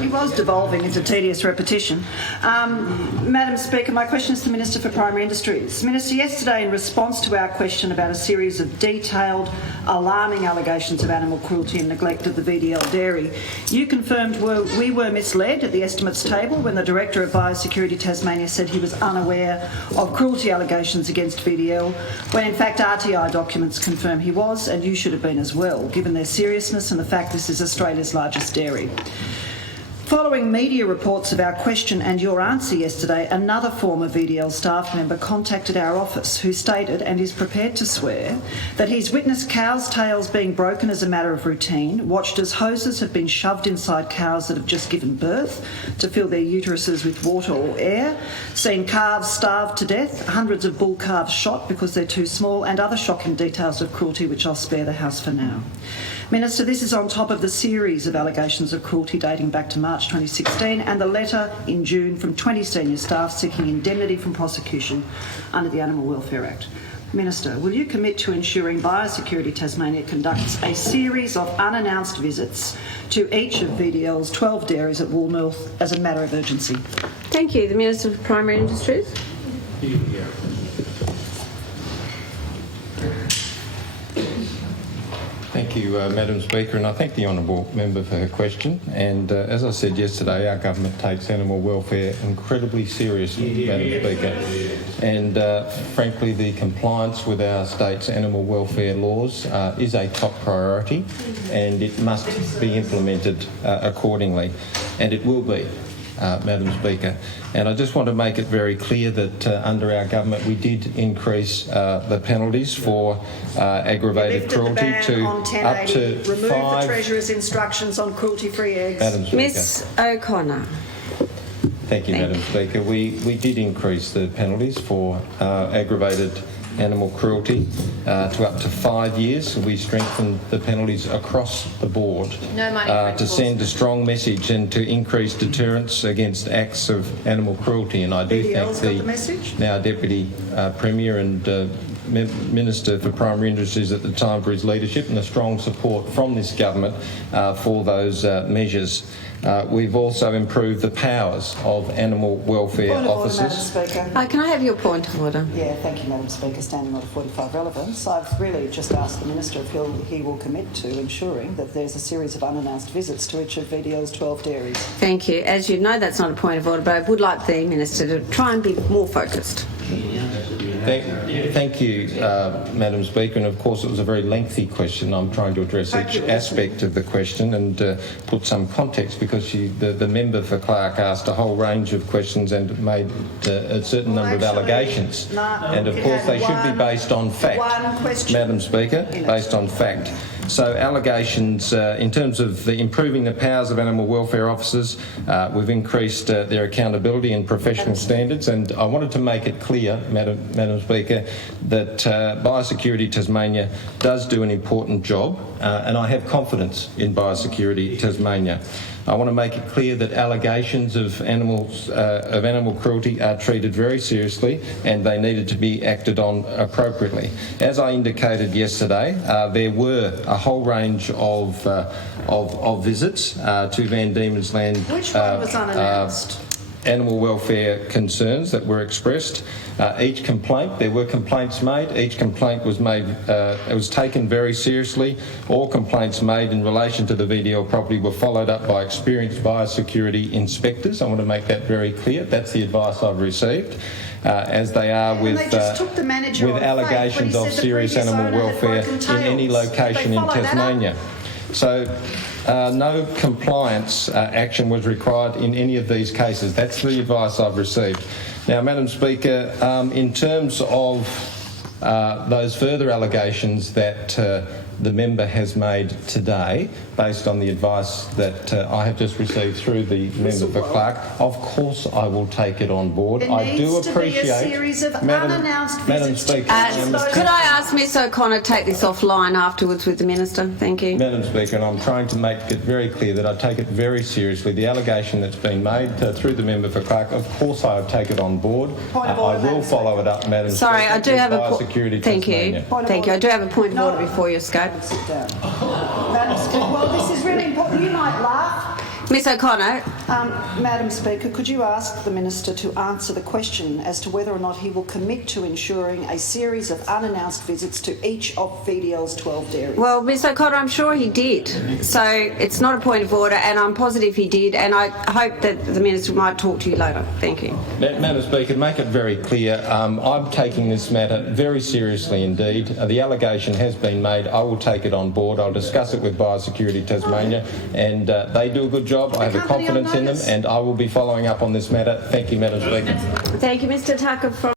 He was devolving into tedious repetition. Madam Speaker, my question is to the Minister for Primary Industries. Minister, yesterday in response to our question about a series of detailed, alarming allegations of animal cruelty and neglect of the VDL dairy, you confirmed we were misled at the estimates table when the Director of Biosecurity Tasmania said he was unaware of cruelty allegations against VDL, when in fact RTI documents confirm he was, and you should have been as well, given their seriousness and the fact this is Australia's largest dairy. Following media reports of our question and your answer yesterday, another former VDL staff member contacted our office who stated, and is prepared to swear, that he's witnessed cows' tails being broken as a matter of routine, watched as hoses have been shoved inside cows that have just given birth to fill their uteruses with water or air, seen calves starved to death, hundreds of bull calves shot because they're too small, and other shocking details of cruelty which I'll spare the House for now. Minister, this is on top of the series of allegations of cruelty dating back to March 2016 and the letter in June from 20 senior staff seeking indemnity from prosecution under the Animal Welfare Act. Minister, will you commit to ensuring Biosecurity Tasmania conducts a series of unannounced visits to each of VDL's 12 dairies at Woolnorth as a matter of urgency? Thank you. The Minister for Primary Industries. Thank you, Madam Speaker, and I thank the honourable member for her question. And as I said yesterday, our government takes animal welfare incredibly seriously, Madam Speaker. And frankly, the compliance with our state's animal welfare laws is a top priority, and it must be implemented accordingly, and it will be. Madam Speaker. And I just want to make it very clear that under our government we did increase the penalties for aggravated cruelty to up to remove 5... the Treasurer's instructions on cruelty-free eggs. Madam Speaker. Ms O'Connor. Thank you, Madam Speaker. We did increase the penalties for aggravated animal cruelty to up to 5 years. We strengthened the penalties across the board to send a strong message and to increase deterrence against acts of animal cruelty. And I do thank the now Deputy Premier and Minister for Primary Industries at the time for his leadership and the strong support from this government for those measures. We've also improved the powers of animal welfare officers. Madam Speaker. Can I have your point of order? Yeah, thank you, Madam Speaker. Standing on 45 relevance, I've really just asked the Minister if he will commit to ensuring that there's a series of unannounced visits to each of VDL's 12 dairies. Thank you. As you know, that's not a point of order, but I would like the Minister to try and be more focused. Thank you, Madam Speaker, and of course it was a very lengthy question. I'm trying to address each aspect of the question and put some context, because the member for Clark asked a whole range of questions and made a certain number of allegations. And of course they should be based on fact, Madam Speaker, based on fact. So allegations in terms of improving the powers of animal welfare officers, we've increased their accountability and professional standards, and I wanted to make it clear, Madam Speaker, that Biosecurity Tasmania does do an important job, and I have confidence in Biosecurity Tasmania. I want to make it clear that allegations of animal cruelty are treated very seriously, and they needed to be acted on appropriately. As I indicated yesterday, there were a whole range of visits to Van Diemen's Land. Which one was unannounced? Animal welfare concerns that were expressed. Each complaint, there were complaints made. Each complaint was made, it was taken very seriously. All complaints made in relation to the VDL property were followed up by experienced biosecurity inspectors. I want to make that very clear. That's the advice I've received. As they are with allegations of serious animal welfare in any location in Tasmania. So no compliance action was required in any of these cases. That's the advice I've received. Now, Madam Speaker, in terms of those further allegations that the member has made today, based on the advice that I have just received through the member for Clark, of course I will take it on board. I do appreciate, a series of unannounced Madam Speaker. Could I ask Ms O'Connor to take this offline afterwards with the Minister? Thank you. Madam Speaker, and I'm trying to make it very clear that I take it very seriously. The allegation that's been made through the member for Clark, of course I will take it on board. I will follow it up, Madam Speaker. Sorry, I do have a point. Thank you. Thank you. I do have a point of order before you escape. Sit down. Well, this is really important. You Ms O'Connor, Madam Speaker, could you ask the Minister to answer the question as to whether or not he will commit to ensuring a series of unannounced visits to each of VDL's 12 dairies? well, Ms O'Connor, I'm sure he did. So it's not a point of order, and I'm positive he did, and I hope that the Minister might talk to you later. Thank you. Madam Speaker, to make it very clear, I'm taking this matter very seriously indeed. The allegation has been made. I will take it on board. I'll discuss it with Biosecurity Tasmania, and they do a good job. I have a confidence in them, and I will be following up on this matter. Thank you, Madam Speaker. Thank you, Mr Tucker. From